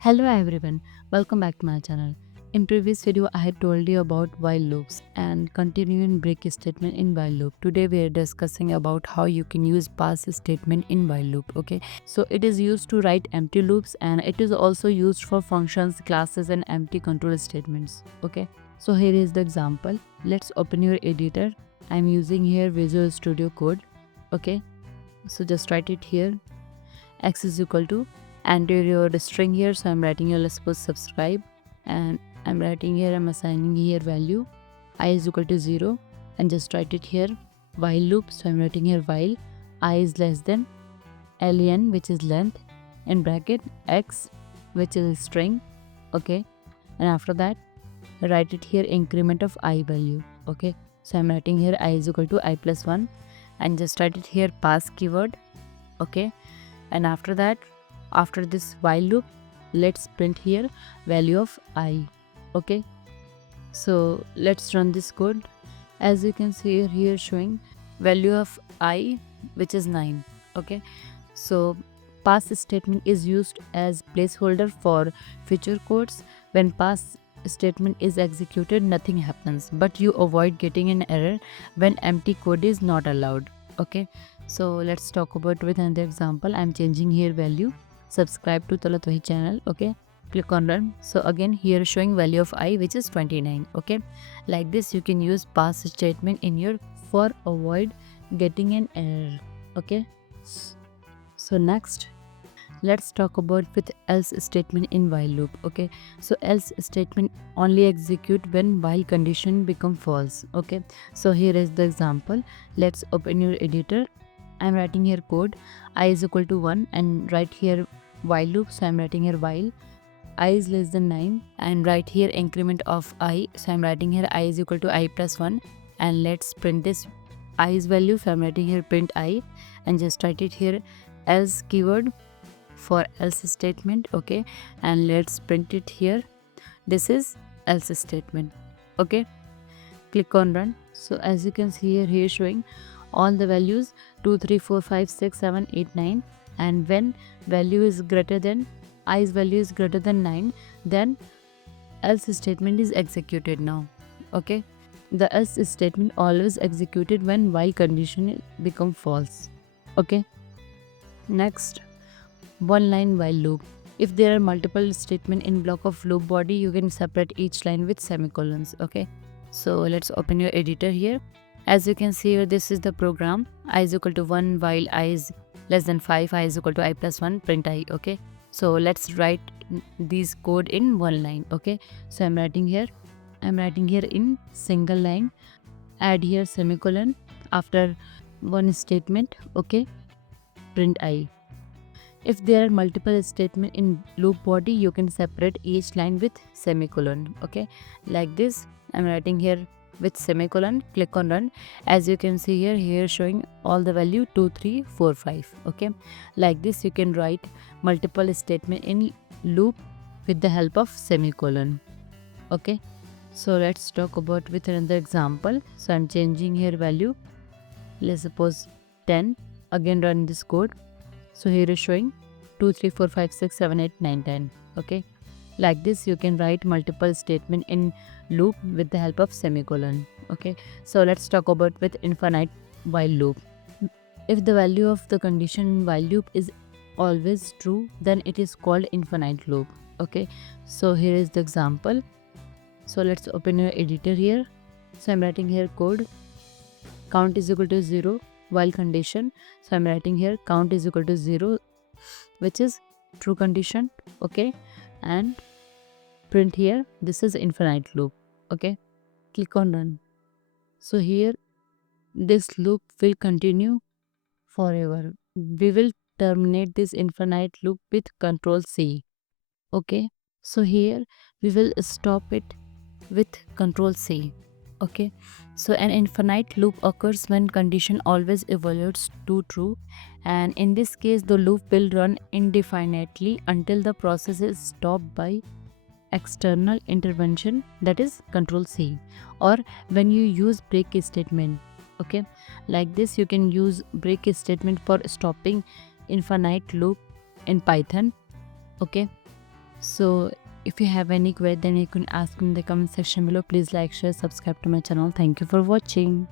Hello everyone, welcome back to my channel. In previous video I had told you about while loops and continuing break statement in while loop. Today we are discussing about how you can use pass statement in while loop. Okay, so it is used to write empty loops and it is also used for functions, classes and empty control statements. Okay, so here is the example. Let's open your editor. I'm using here Visual Studio Code. Okay, so just write it here. X is equal to, enter your string here, so I'm writing here, let's suppose subscribe, and I'm writing here, I'm assigning here value I is equal to 0 and just write it here while loop, so I'm writing here while I is less than len, which is length, in bracket x, which is string. Okay, and after that write it here increment of I value. Okay, so I'm writing here I is equal to I plus 1 and just write it here pass keyword. Okay, and after that, after this while loop, let's print here value of I. Okay, so let's run this code. As you can see here showing value of I, which is 9. Okay, so pass statement is used as placeholder for future codes. When pass statement is executed, nothing happens, but you avoid getting an error when empty code is not allowed. Okay, so let's talk about with another example. I'm changing here value, subscribe to Talat Waheed channel. Okay, click on run. So again here showing value of I, which is 29. Okay, like this you can use pass statement in your for avoid getting an error. Okay, so next let's talk about with else statement in while loop. Okay, so else statement only execute when while condition become false. Okay, so here is the example. Let's open your editor. I'm writing here code I is equal to 1 and write here while loop, so I'm writing here while I is less than 9 and write here increment of I, so I'm writing here I is equal to I plus 1 and let's print this I's value, so I'm writing here print I and just write it here else keyword for else statement. Okay, and let's print it here. This is else statement. Okay, click on run. So as you can see here showing all the values 2 3 4 5 6 7 8 9, and when value is greater than I's value is greater than 9, then else statement is executed now. Okay, the else statement always executed when while condition become false. Okay, next, one line while loop. If there are multiple statements in block of loop body, you can separate each line with semicolons. Okay, so let's open your editor here. As you can see here, this is the program. I is equal to 1 while I is less than 5, I is equal to I plus 1, print I. Okay, so let's write these code in one line. Okay, so I'm writing here in single line, add here semicolon after one statement. Okay, print I. If there are multiple statements in loop body, you can separate each line with semicolon. Okay, like this I'm writing here with semicolon. Click on run. As you can see here showing all the value 2 3 4 5. Okay, like this you can write multiple statement in loop with the help of semicolon. Okay, so let's talk about with another example. So I'm changing here value, let's suppose 10. Again run this code. So here is showing 2 3 4 5 6 7 8 9 10. Okay, like this you can write multiple statement in loop with the help of semicolon. Okay, so let's talk about with infinite while loop. If the value of the condition in while loop is always true, then it is called infinite loop. Okay, so here is the example. So let's open your editor here. So I'm writing here code count is equal to 0 while condition. So I'm writing here count is equal to 0, which is true condition. Okay, and print here this is infinite loop. Okay, click on run. So here this loop will continue forever. We will terminate this infinite loop with Control C. Okay, so here we will stop it with Control C. Okay, so an infinite loop occurs when condition always evaluates to true, and in this case the loop will run indefinitely until the process is stopped by external intervention, that is Control C, or when you use break statement. Okay, like this you can use break statement for stopping infinite loop in Python. Okay, So if you have any query, then you can ask in the comment section below. Please like, share, subscribe to my channel. Thank you for watching.